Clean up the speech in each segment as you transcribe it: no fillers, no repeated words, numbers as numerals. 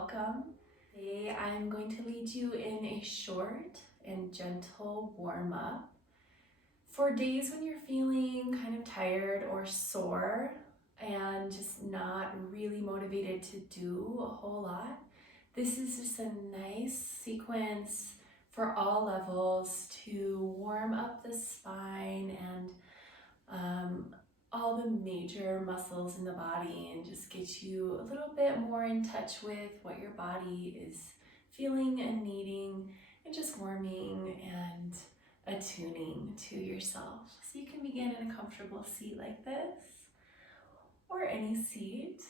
welcome. Today I'm going to lead you in a short and gentle warm-up for days when you're feeling kind of tired or sore and just not really motivated to do a whole lot. This is just a nice sequence for all levels to warm up the spine and all the major muscles in the body and just get you a little bit more in touch with what your body is feeling and needing, and just warming and attuning to yourself. So you can begin in a comfortable seat like this or any seat.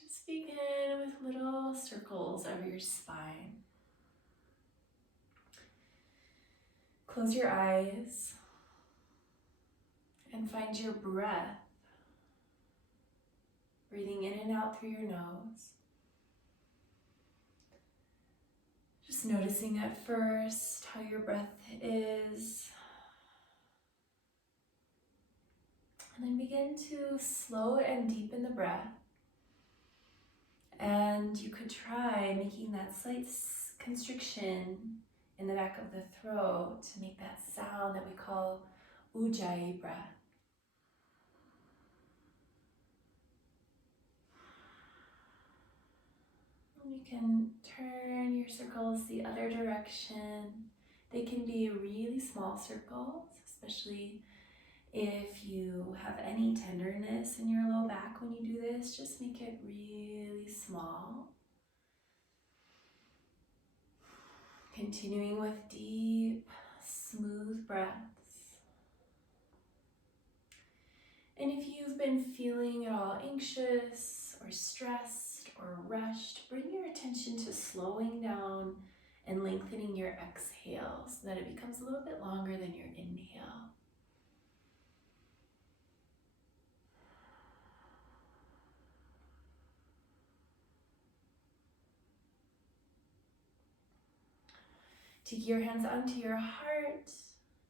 Just begin with little circles of your spine. Close your eyes and find your breath. Breathing in and out through your nose. Just noticing at first how your breath is. And then begin to slow and deepen the breath. And you could try making that slight constriction in the back of the throat to make that sound that we call ujjayi breath. You can turn your circles the other direction. They can be really small circles, especially if you have any tenderness in your low back when you do this. Just make it really small. Continuing with deep, smooth breaths. And if you've been feeling at all anxious or stressed or rushed, bring your attention to slowing down and lengthening your exhale so that it becomes a little bit longer than your inhale. Take your hands onto your heart,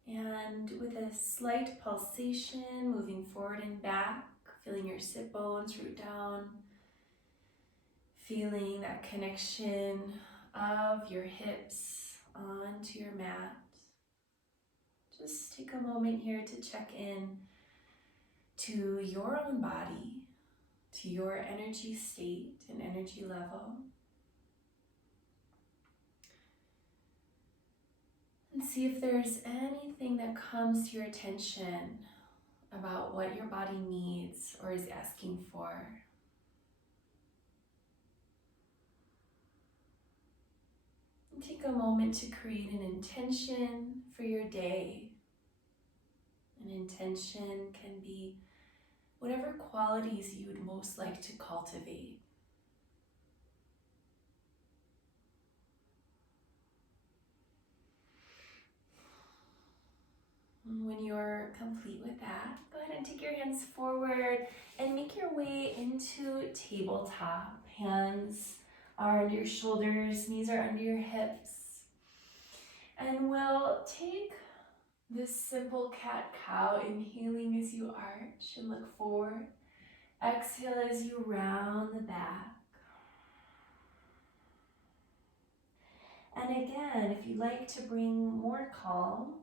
and with a slight pulsation, moving forward and back, feeling your sit bones root down, feeling that connection of your hips onto your mat. Just take a moment here to check in to your own body, to your energy state and energy level. And see if there's anything that comes to your attention about what your body needs or is asking for. And take a moment to create an intention for your day. An intention can be whatever qualities you would most like to cultivate. And when you're complete with that, go ahead and take your hands forward and make your way into tabletop. Hands are under your shoulders, knees are under your hips. And we'll take this simple cat-cow, inhaling as you arch and look forward. Exhale as you round the back. And again, if you like to bring more calm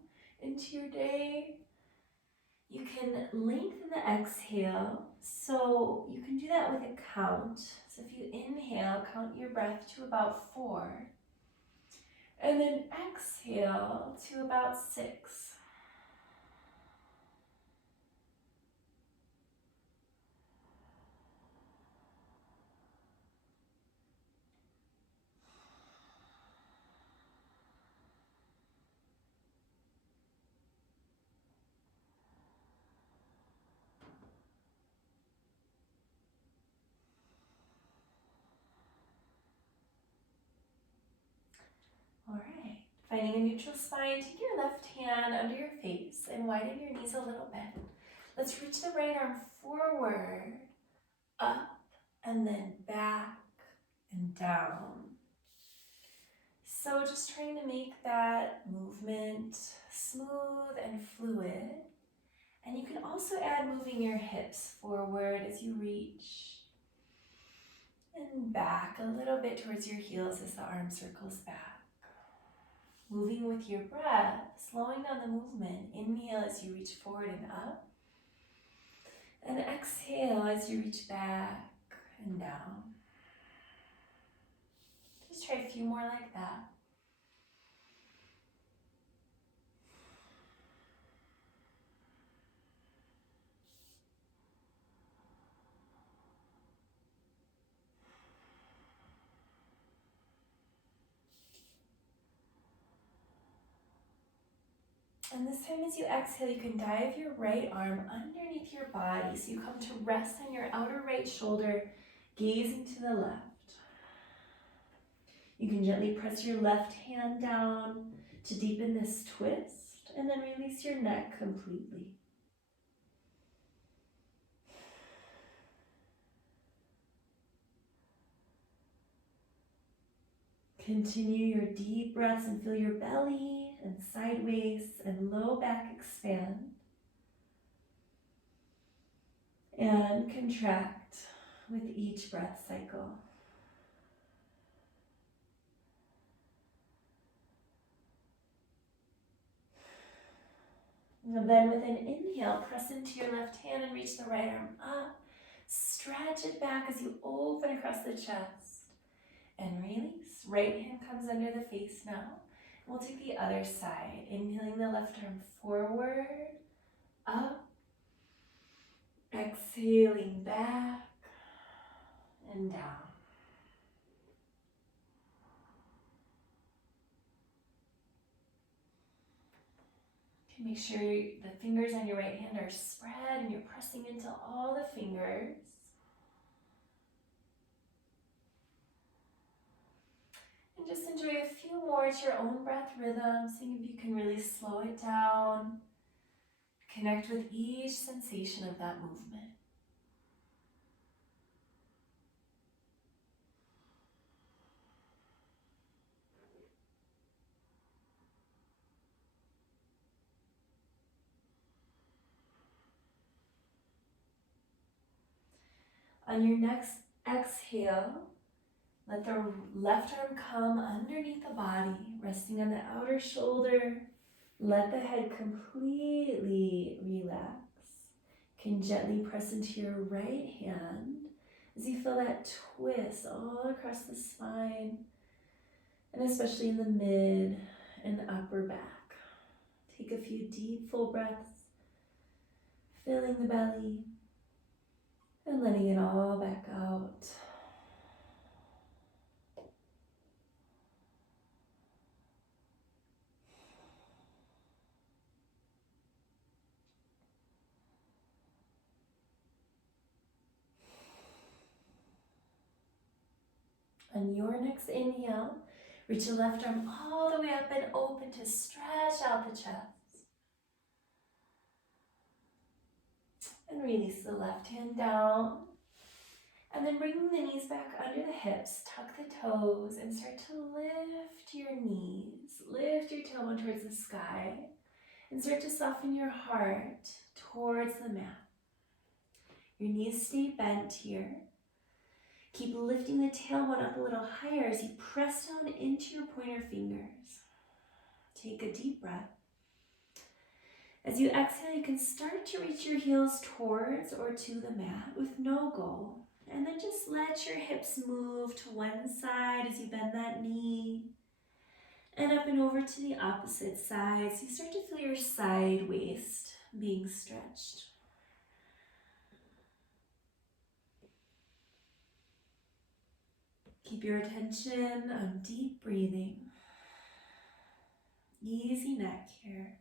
into your day, you can lengthen the exhale. So you can do that with a count. So if you inhale, count your breath to about 4. And then exhale to about 6. All right, finding a neutral spine, take your left hand under your face and widen your knees a little bit. Let's reach the right arm forward, up, and then back and down. So just trying to make that movement smooth and fluid. And you can also add moving your hips forward as you reach And back a little bit towards your heels as the arm circles back. Moving with your breath, slowing down the movement. Inhale as you reach forward and up. And exhale as you reach back and down. Just try a few more like that. And this time as you exhale, you can dive your right arm underneath your body. So you come to rest on your outer right shoulder, gazing to the left. You can gently press your left hand down to deepen this twist, and then release your neck completely. Continue your deep breaths and feel your belly and side waist and low back expand. And contract with each breath cycle. And then with an inhale, press into your left hand and reach the right arm up. Stretch it back as you open across the chest. And release. Right hand comes under the face now. We'll take the other side. Inhaling the left arm forward, up. Exhaling back and down. Make sure the fingers on your right hand are spread and you're pressing into all the fingers. And just enjoy a few more at your own breath rhythm, seeing if you can really slow it down. Connect with each sensation of that movement. On your next exhale, let the left arm come underneath the body, resting on the outer shoulder. Let the head completely relax. You can gently press into your right hand as you feel that twist all across the spine, and especially in the mid and upper back. Take a few deep, full breaths, filling the belly and letting it all back out. On your next inhale, reach the left arm all the way up and open to stretch out the chest. And release the left hand down. And then bringing the knees back under the hips, tuck the toes and start to lift your knees. Lift your tailbone towards the sky and start to soften your heart towards the mat. Your knees stay bent here. Keep lifting the tailbone up a little higher as you press down into your pointer fingers. Take a deep breath. As you exhale, you can start to reach your heels towards or to the mat with no goal. And then just let your hips move to one side as you bend that knee. And up and over to the opposite side. So you start to feel your side waist being stretched. Keep your attention on deep breathing. Easy neck here.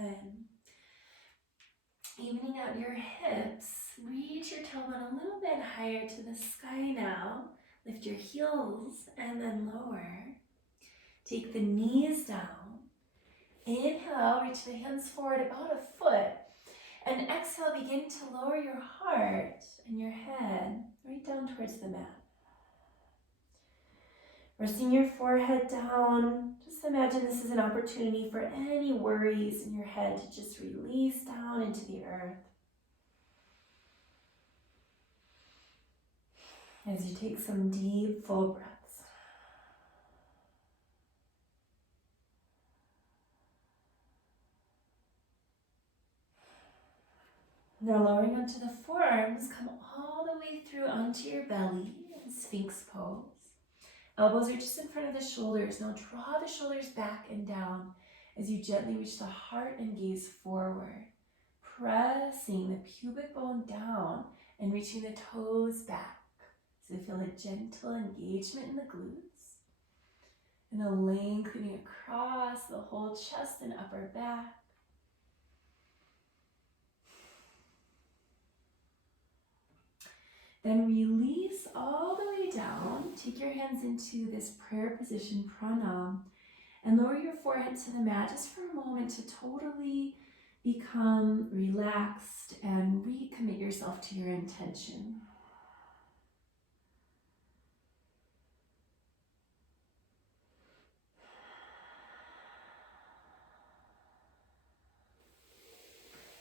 Good. Evening out your hips, reach your tailbone a little bit higher to the sky now. Lift your heels and then lower. Take the knees down. Inhale, reach the hands forward about a foot. And exhale, begin to lower your heart and your head right down towards the mat. Resting your forehead down, just imagine this is an opportunity for any worries in your head to just release down into the earth. As you take some deep, full breaths. Now lowering onto the forearms, come all the way through onto your belly in Sphinx Pose. Elbows are just in front of the shoulders. Now draw the shoulders back and down as you gently reach the heart and gaze forward. Pressing the pubic bone down and reaching the toes back. So feel a gentle engagement in the glutes. And a lengthening across the whole chest and upper back. Then release all the way down. Take your hands into this prayer position, pranam, and lower your forehead to the mat just for a moment to totally become relaxed and recommit yourself to your intention.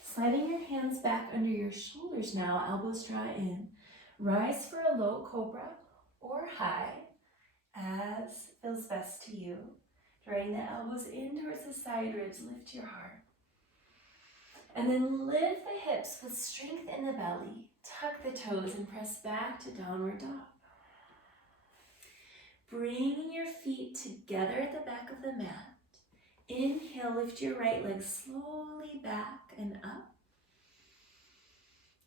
Sliding your hands back under your shoulders now, elbows draw in. Rise for a low cobra or high, as feels best to you. Drawing the elbows in towards the side ribs, lift your heart. And then lift the hips with strength in the belly. Tuck the toes and press back to downward dog. Bringing your feet together at the back of the mat. Inhale, lift your right leg slowly back and up.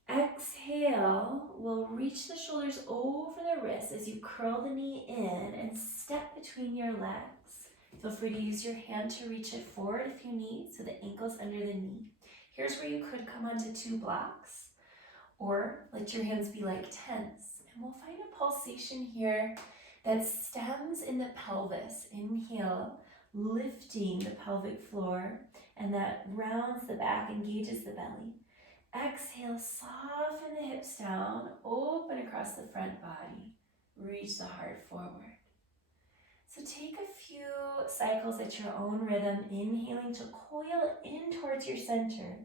Exhale, we'll reach the shoulders over the wrists as you curl the knee in and step between your legs. Feel free to use your hand to reach it forward if you need, so the ankle's under the knee. Here's where you could come onto 2 blocks, or let your hands be like tents. And we'll find a pulsation here that stems in the pelvis. Inhale, lifting the pelvic floor, and that rounds the back, engages the belly. Exhale, soften the hips down, open across the front body. Reach the heart forward. So take a few cycles at your own rhythm, inhaling to coil in towards your center.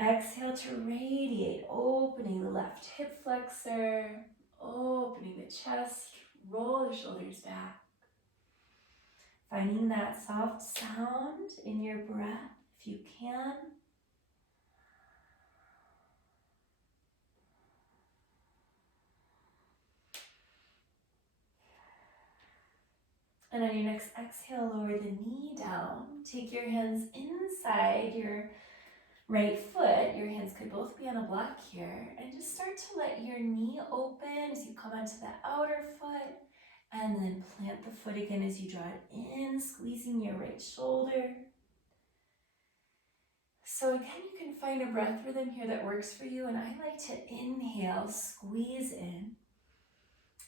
Exhale to radiate, opening the left hip flexor, opening the chest, roll the shoulders back. Finding that soft sound in your breath, if you can. And on your next exhale, lower the knee down. Take your hands inside your right foot. Your hands could both be on a block here. And just start to let your knee open as you come onto the outer foot. And then plant the foot again as you draw it in, squeezing your right shoulder. So again, you can find a breath rhythm here that works for you. And I like to inhale, squeeze in.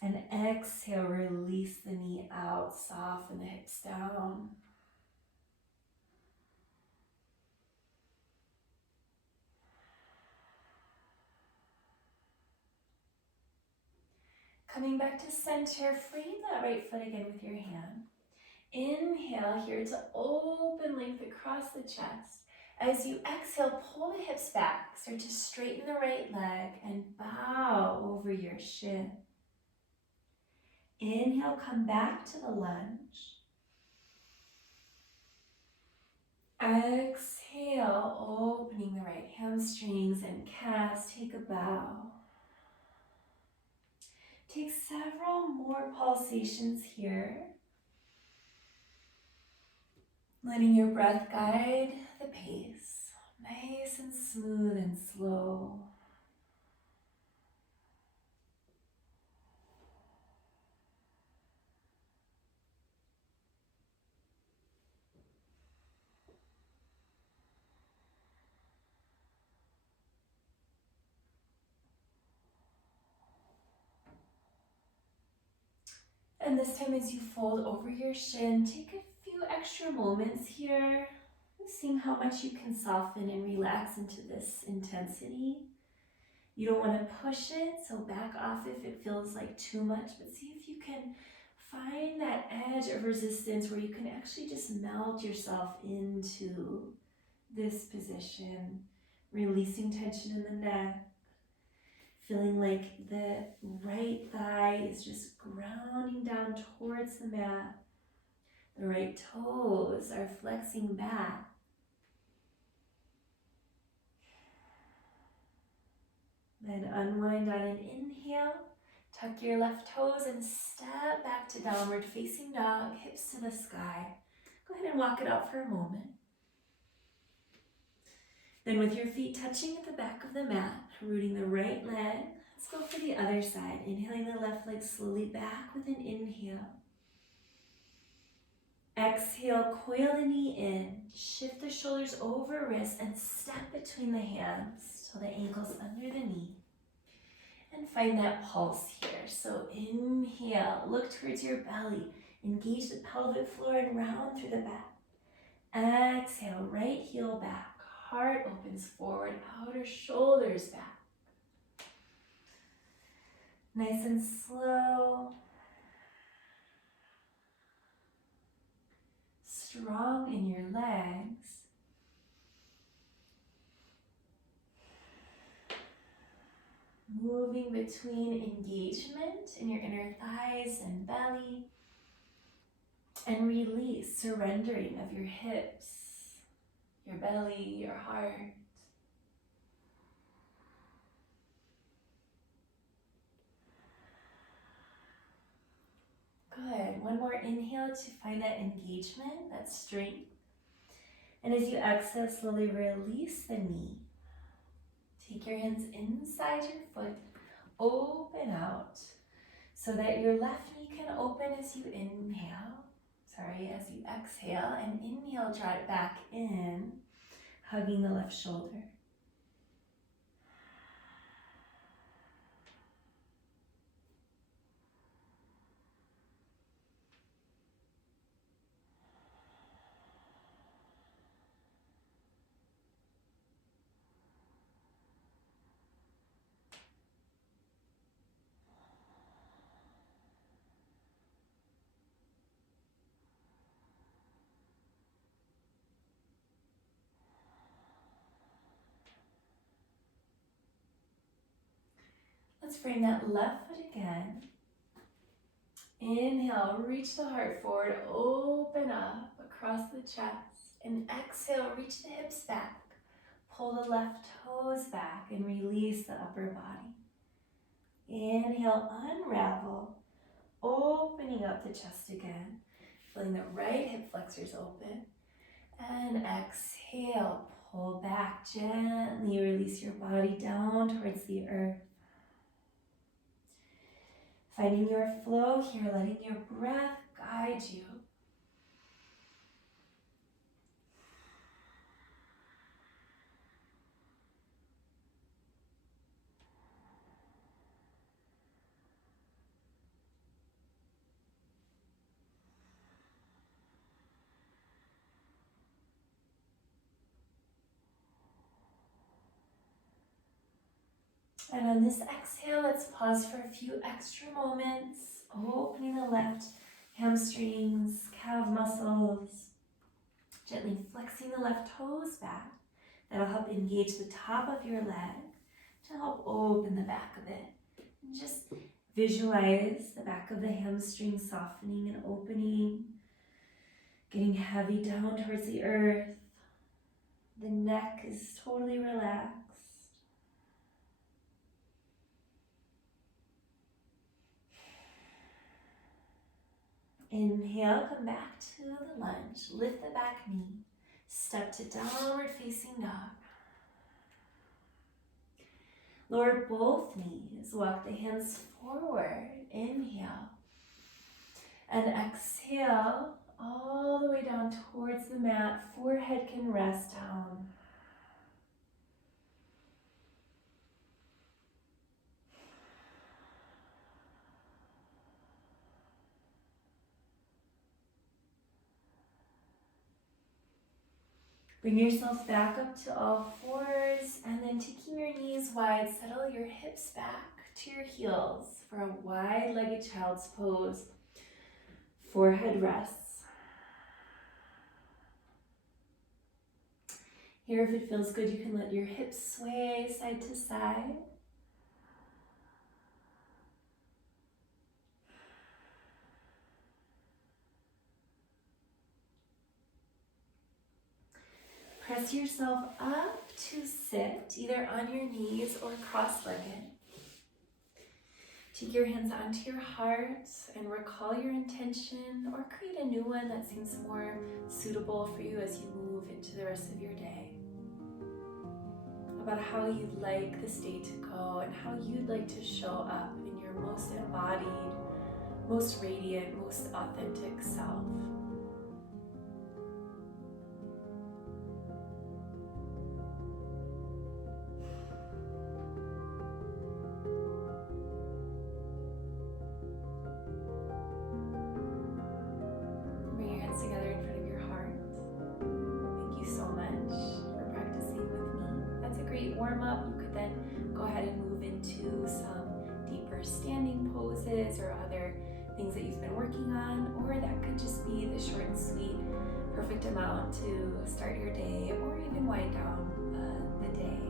And exhale, release the knee out, soften the hips down. Coming back to center, frame that right foot again with your hand. Inhale here to open length across the chest. As you exhale, pull the hips back. Start to straighten the right leg and bow over your shin. Inhale, come back to the lunge. Exhale, opening the right hamstrings and calves. Take a bow. Take several more pulsations here. Letting your breath guide the pace. Nice and smooth and slow. And this time as you fold over your shin, take a few extra moments here, seeing how much you can soften and relax into this intensity. You don't want to push it, so back off if it feels like too much, but see if you can find that edge of resistance where you can actually just melt yourself into this position, releasing tension in the neck, feeling like the right thigh is just grounding down towards the mat. The right toes are flexing back. Then unwind on an inhale. Tuck your left toes and step back to downward facing dog, hips to the sky. Go ahead and walk it out for a moment. Then with your feet touching at the back of the mat, rooting the right leg, let's go for the other side. Inhaling the left leg slowly back with an inhale. Exhale, coil the knee in, shift the shoulders over wrists and step between the hands till the ankle's under the knee. And find that pulse here. So inhale, look towards your belly, engage the pelvic floor and round through the back. Exhale, right heel back, heart opens forward, outer shoulders back. Nice and slow. Strong in your legs. Moving between engagement in your inner thighs and belly, and release, surrendering of your hips, your belly, your heart. Good. One more inhale to find that engagement, that strength. And as you exhale, slowly release the knee. Take your hands inside your foot, open out so that your left knee can open as you as you exhale, and inhale, draw it back in, hugging the left shoulder. Let's frame that left foot again. Inhale, reach the heart forward, open up across the chest. And exhale, reach the hips back. Pull the left toes back and release the upper body. Inhale, unravel, opening up the chest again. Feeling the right hip flexors open. And exhale, pull back gently, release your body down towards the earth. Finding your flow here, letting your breath guide you. And on this exhale, let's pause for a few extra moments, opening the left hamstrings, calf muscles, gently flexing the left toes back. That'll help engage the top of your leg to help open the back of it. And just visualize the back of the hamstring softening and opening, getting heavy down towards the earth. The neck is totally relaxed. Inhale, come back to the lunge. Lift the back knee. Step to downward facing dog. Lower both knees. Walk the hands forward. Inhale. And exhale all the way down towards the mat. Forehead can rest down. Bring yourself back up to all fours, and then taking your knees wide, settle your hips back to your heels for a wide-legged child's pose. Forehead rests. Here, if it feels good, you can let your hips sway side to side. Press yourself up to sit, either on your knees or cross-legged. Take your hands onto your heart and recall your intention, or create a new one that seems more suitable for you as you move into the rest of your day. About how you'd like this day to go and how you'd like to show up in your most embodied, most radiant, most authentic self. Bring your hands together in front of your heart. Thank you so much for practicing with me. That's a great warm-up. You could then go ahead and move into some deeper standing poses or other things that you've been working on, or that could just be the short and sweet, perfect amount to start your day or even wind down the day.